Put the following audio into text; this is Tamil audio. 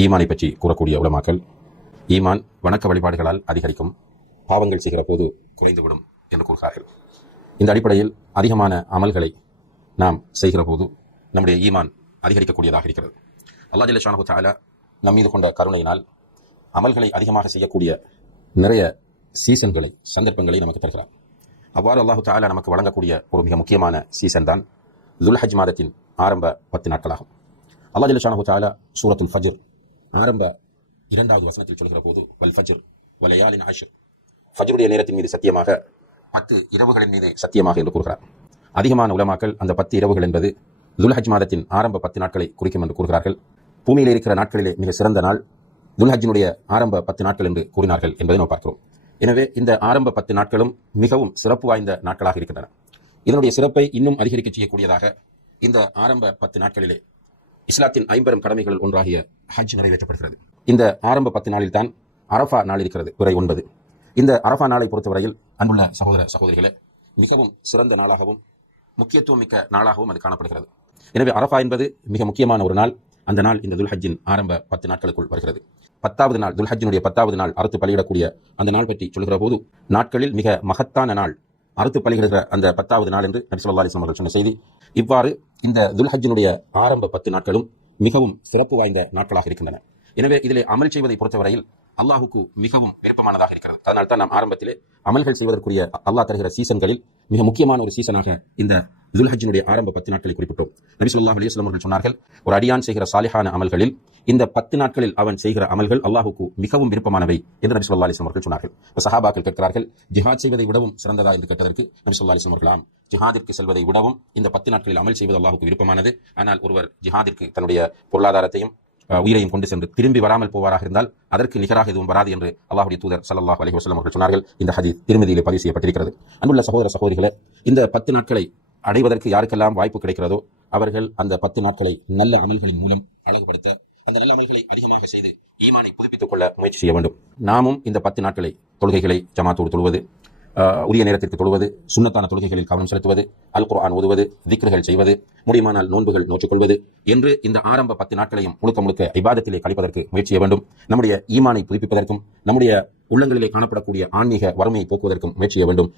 ஈமானை பற்றி கூறக்கூடிய உலமாக்கள், ஈமான் வணக்க வழிபாடுகளால் அதிகரிக்கும், பாவங்கள் செய்கிற போது குறைந்துவிடும் என்று கூறுகிறார்கள். இந்த அடிப்படையில் அதிகமான அமல்களை நாம் செய்கிற போது நம்முடைய ஈமான் அதிகரிக்கக்கூடியதாக இருக்கிறது. அல்லாஹ் ஜல்ல ஷானஹு தஆலா நம் மீது கொண்ட கருணையினால் அமல்களை அதிகமாக செய்யக்கூடிய நிறைய சீசன்களை, சந்தர்ப்பங்களை நமக்கு தருகிறார். அவ்வாறு அல்லாஹு தஆலா நமக்கு வழங்கக்கூடிய ஒரு மிக முக்கியமான சீசன் தான் துல்ஹஜ் மாதத்தின் ஆரம்ப 10 நாட்களாகும். அல்லாஹ் ஜல்ல ஷானஹு தஆலா சூரத்துல் ஃபஜ்ர் ஆரம்ப 2வது வசனத்தில் சொல்கிற போது வல் ஃபஜ்ர் வலயாலின் அஷ்ர், ஃபஜ்ருடைய நேரத்தின் மீது சத்தியமாக, 10 இரவுகளின் மீது சத்தியமாக என்று கூறுகிறார். அதிகமான உலமாக்கள் அந்த 10 இரவுகள் என்பது துல்ஹஜ் மாதத்தின் ஆரம்ப 10 நாட்களை குறிக்கும் என்று கூறுகிறார்கள். பூமியில் இருக்கிற நாட்களிலே மிக சிறந்த நாள் துல்ஹஜ்ஜினுடைய ஆரம்ப 10 நாட்கள் என்று கூறினார்கள் என்பதை நாம் பார்க்கிறோம். எனவே இந்த ஆரம்ப 10 நாட்களும் மிகவும் சிறப்பு வாய்ந்த நாட்களாக இருக்கின்றன. இதனுடைய சிறப்பை இன்னும் அதிகரிக்க செய்யக்கூடியதாக இந்த ஆரம்ப 10 நாட்களிலே இஸ்லாத்தின் 50 கடமைகள் ஒன்றாகிய ஹஜ் நிறைவேற்றப்படுகிறது. இந்த ஆரம்ப 10 நாளில் தான் அரஃபா நாள் இருக்கிறது, பிறை 9. இந்த அரஃபா நாளை பொறுத்தவரையில் அன்புள்ள சகோதர சகோதரிகளே, மிகவும் சிறந்த நாளாகவும் முக்கியத்துவம் மிக்க நாளாகவும் அது காணப்படுகிறது. எனவே அரஃபா என்பது மிக முக்கியமான ஒரு நாள். அந்த நாள் இந்த துல்ஹஜ்ஜின் ஆரம்ப 10 நாட்களுக்குள் வருகிறது. 10வது நாள், துல்ஹஜ்ஜினுடைய 10வது நாள் அறுத்து பலியிடக்கூடிய அந்த நாள் பற்றி சொல்கிற போது, நாட்களில் மிக மகத்தான நாள் அறுத்து பலியிடுகிற அந்த 10வது நாள் என்று நபி ஸல்லல்லாஹு அலைஹி வஸல்லம் அவர்கள் சொன்ன செய்தி. இவ்வாறு இந்த துல்ஹஜ்ஜினுடைய ஆரம்ப 10 நாட்களும் மிகவும் சிறப்பு வாய்ந்த நாட்களாக இருக்கின்றன. எனவே இதிலே அமல் செய்வதை பொறுத்தவரையில் அல்லாஹுக்கு மிகவும் விருப்பமானதாக இருக்கிறது. அதனால் தான் நாம் ஆரம்பத்திலே அமல்கள் செய்வதற்குரிய அல்லாஹ் தருகிற சீசன்களில் மிக முக்கியமான ஒரு சீசனாக இந்த துல்ஹஜ்ஜினுடைய ஆரம்ப 10 நாட்களை குறிப்பிட்டோம். நபி ஸல்லல்லாஹு அலைஹி வஸல்லம் அவர்கள் சொன்னார்கள், ஒரு அடியான் செய்கிற சாலிஹான அமல்களில் இந்த 10 நாட்களில் அவன் செய்கிற அமல்கள் அல்லாஹுக்கு மிகவும் விருப்பமானவை என்று நபி ஸல்லல்லாஹு அலைஹி வஸல்லம் அவர்கள் சொன்னார்கள். சஹாபாக்கள் கேட்கிறார்கள், ஜிஹாத் செய்வதை விடவும் சிறந்ததா என்று கேட்டதற்கு நபி ஸல்லல்லாஹு அலைஹி வஸல்லம் அவர்கள், ஜிஹாதிற்கு செல்வதை விடவும் இந்த 10 நாட்களில் அமல் செய்வது அல்லாஹுக்கு விருப்பமானது. ஆனால் ஒருவர் ஜிஹாதிற்கு தன்னுடைய பொருளாதாரத்தையும் உயிரையும் கொண்டு சென்று திரும்பி வராமல் போவாராக இருந்தால் அதற்கு நிகராக எதுவும் வராது என்று அல்லாஹ்வுடைய தூதர் ஸல்லல்லாஹு அலைஹி வஸல்லம் அவர்கள் சொன்னார்கள். இந்த ஹதீஸ் திருமதியிலே பதிவு செய்யப்பட்டிருக்கிறது. அன்புள்ள சகோதர சகோதரிகளே, இந்த 10 நாட்களை அடைவதற்கு யாருக்கெல்லாம் வாய்ப்பு கிடைக்கிறதோ அவர்கள் அந்த 10 நாட்களை நல்ல அமல்களின் மூலம் அழகுபடுத்த, அந்த நல்ல அமல்களை அதிகமாக செய்து ஈமானை புதுப்பித்துக் கொள்ள முயற்சி செய்ய வேண்டும். நாமும் இந்த 10 நாட்களை தொழுகைகளை ஜமாத்தோடு தொழுவது, உரிய நேரத்திற்கு தொழுவது, சுன்னத்தான தொழுகைகளில் கவனம் செலுத்துவது, அல் குர்ஆன் ஓதுவது, திக்ருகள் செய்வது, முடியுமானால் நோன்புகள் நோற்றுக்கொள்வது என்று இந்த ஆரம்ப 10 நாட்களையும் முழுக்க இபாதத்திலே கழிப்பதற்கு முயற்சி செய்ய வேண்டும். நம்முடைய ஈமானை புதுப்பிப்பதற்கும் நம்முடைய உள்ளங்களிலே காணப்படக்கூடிய ஆன்மீக வறுமையை போக்குவதற்கும் முயற்சி செய்ய வேண்டும்.